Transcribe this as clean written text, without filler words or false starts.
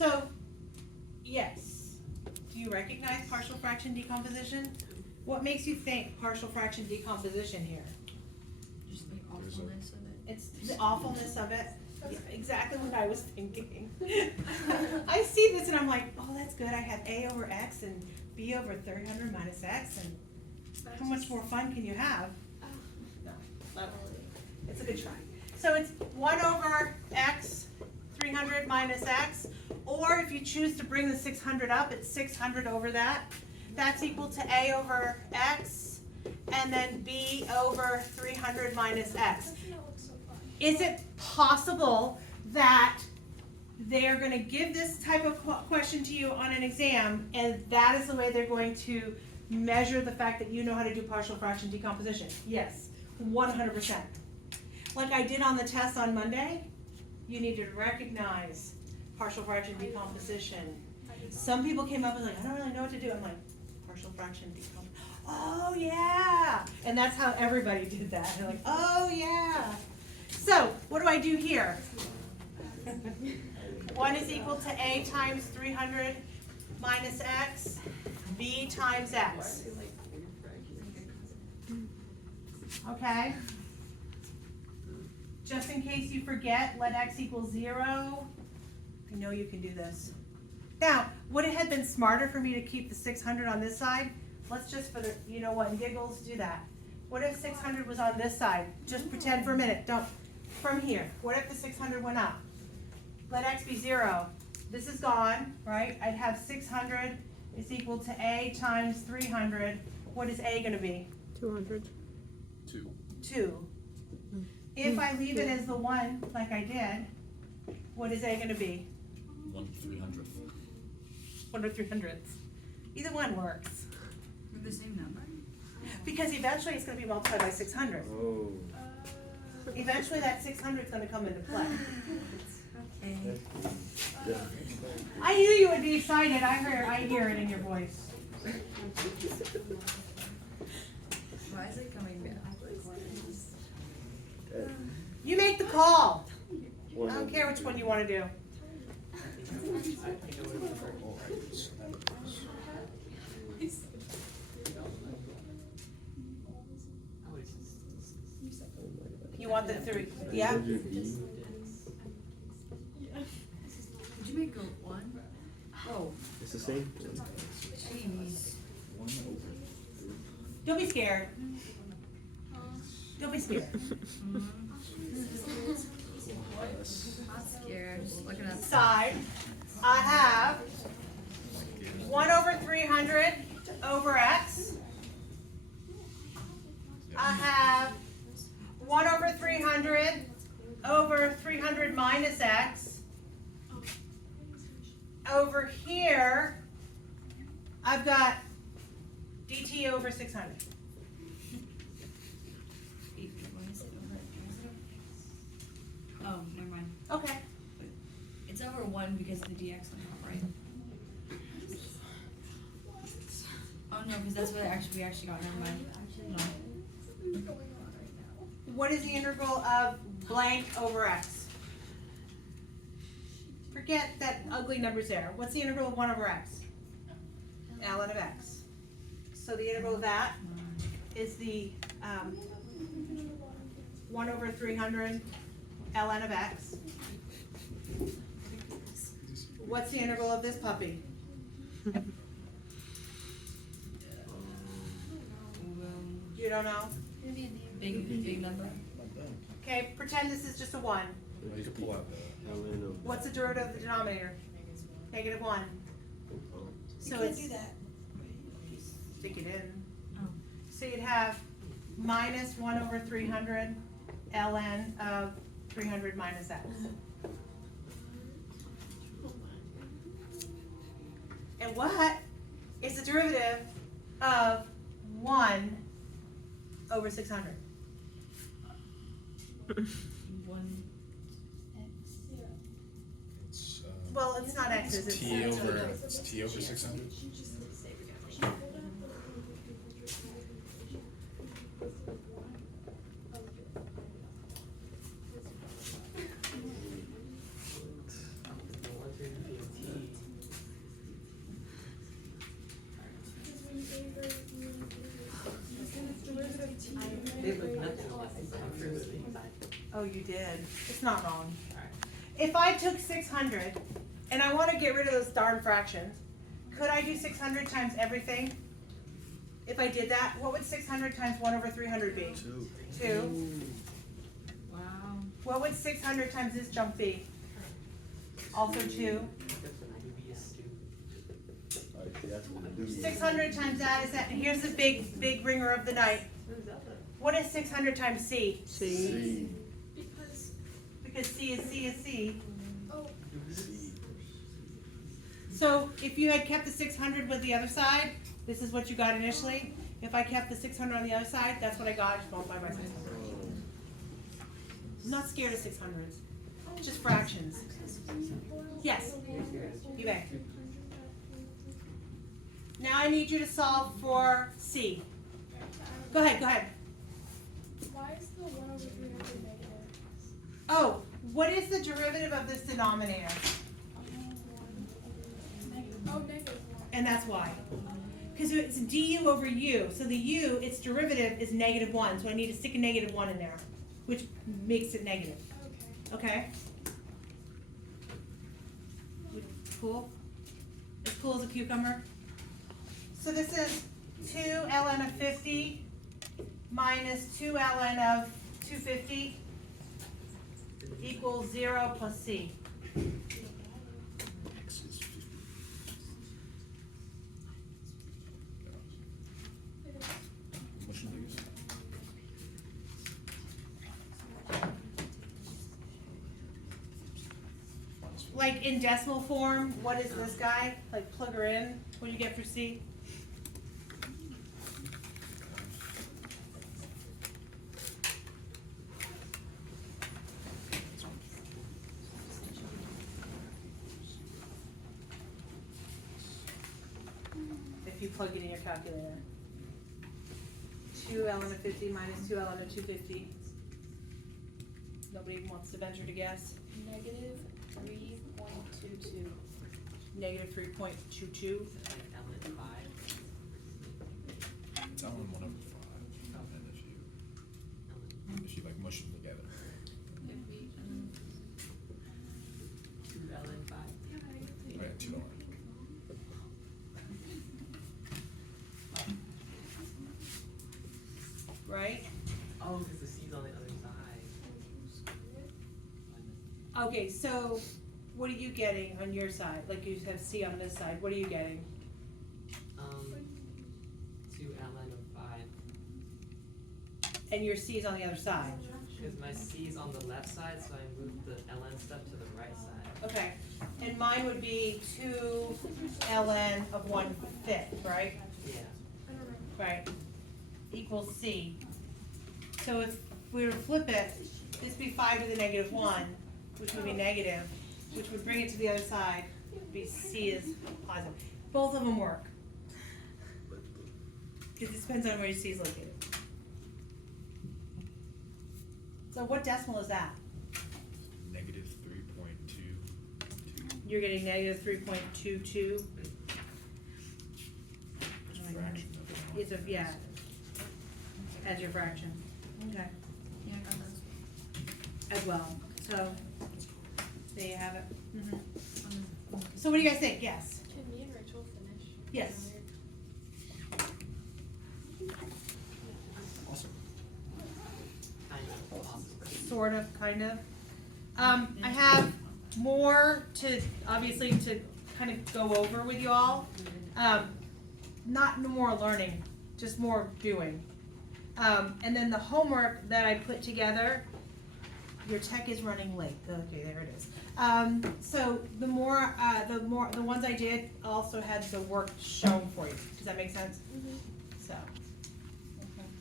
So, yes. Do you recognize partial fraction decomposition? What makes you think partial fraction decomposition here? Just the awfulness of it. It's the awfulness of it. Yeah, exactly what I was thinking. I see this and I'm like, oh, that's good. I have a over x and b over 300 minus x, and how much more fun can you have? No, it's a good try. So it's 1 over x, 300 minus x, or if you choose to bring the 600 up, it's 600 over that. That's equal to a over x, and then b over 300 minus x. Is it possible that they're going to give this type of question to you on an exam, and that is the way they're going to measure the fact that you know how to do partial fraction decomposition? Yes, 100%. Like I did on the test on Monday, you need to recognize partial fraction decomposition. Some people came up and like, I don't really know what to do. I'm like, partial fraction decomposition. Oh yeah! And that's how everybody did that. They're like, oh yeah! So, what do I do here? 1 is equal to a times 300 minus x, b times x. Okay? Just in case you forget, let x equal 0. I know you can do this. Now, would it have been smarter for me to keep the 600 on this side? Let's just, for the, you know what, giggles, do that. What if 600 was on this side? Just pretend for a minute. Don't. From here, what if the 600 went up? Let x be 0. This is gone, right? I'd have 600 is equal to a times 300. What is a going to be? 200. 2. If I leave it as the 1, like I did, what is a going to be? 1/300th. 1/300th. Either one works. With the same number? Because eventually it's going to be multiplied by 600. Oh. Eventually that 600 is going to come into play. Okay. I knew you would be excited. I hear it in your voice. Why is it coming back? You make the call. I don't care which one you want to do. You want the 3? Yeah? Did you make a 1? Oh, It's the same. jeez. Don't be scared. Don't be scared. Not scared, just looking at Side, I have 1 over 300 over x. I have 1 over 300 over 300 minus x. Over here, I've got dt over 600. Oh, never mind. Okay. It's over 1 because of the dx on top, right? Oh no, because that's what we actually got. Never mind. No. What is the integral of blank over x? Forget that ugly number's there. What's the integral of 1 over x? ln of x. So the integral of that is the 1 over 300 ln of x. What's the integral of this puppy? You don't know? Big number. Okay, pretend this is just a 1. You can pull out What's the derivative of the denominator? -1. So it's, stick it in. Oh. So you'd have minus 1 over 300 ln of 300 minus x. And what is the derivative of 1 over 600? 1. It's, Well, it's not x's, it's T over 600. Oh, you did. It's not wrong. Alright. If I took 600 and I want to get rid of those darn fractions, could I do 600 times everything? If I did that, what would 600 times 1 over 300 be? 2. Wow. What would 600 times this jump be? Also 2. 600 times that is that. Here's the big ringer of the night. What is 600 times C? C. Because C is C is C. Oh. So if you had kept the 600 with the other side, this is what you got initially. If I kept the 600 on the other side, that's what I got. Just multiply by 600. I'm not scared of 600s. Just fractions. Yes. You may. Now I need you to solve for C. Go ahead, go ahead. Why is the 1 over 300 negative? Oh, what is the derivative of this denominator? Oh, negative 1. And that's why. Because it's du over u. So the u, its derivative is -1. So I need to stick a -1 in there, which makes it negative. Okay. Okay? Cool? As cool as a cucumber? So this is 2 ln of 50 minus 2 ln of 250 equals 0 plus c. X is 50. What should we use? Like in decimal form, what is this guy? Like plug her in, what do you get for c? If you plug it in your calculator. 2 ln of 50 minus 2 ln of 250. Nobody wants to venture to guess. Negative 3.22. Negative 3.22. It's on 1 over 5. And if you like mush them together. Oh, yeah, 2 dollars. Right? Oh, because the C's on the other side. Okay, so what are you getting on your side? Like you have C on this side, what are you getting? 2 ln of 5. And your C is on the other side. Because my C's on the left side, so I moved the ln stuff to the right side. Okay, and mine would be 2 ln of 1/5, right? Yeah. I don't know. Right, equals C. So if we were to flip it, this would be 5 to the -1, which would be negative, which would bring it to the other side, would be C is positive. Both of them work. Because it depends on where your C is located. So what decimal is that? Negative 3.22. You're getting negative 3.22. Fraction of it. Is a, yeah, as your fraction. Okay. Yeah, I got those. As well, so, there you have it. Mhm. Um, So what do you guys think? Yes? Can me and Rachel finish? Yes. Awesome. Kind of. Awesome. Sort of, kind of. I have more to, obviously, to kind of go over with you all. Not more learning, just more doing. And then the homework that I put together, your tech is running late. Okay, there it is. So the ones I did also had the work shown for you. Does that make sense? Mhm. So,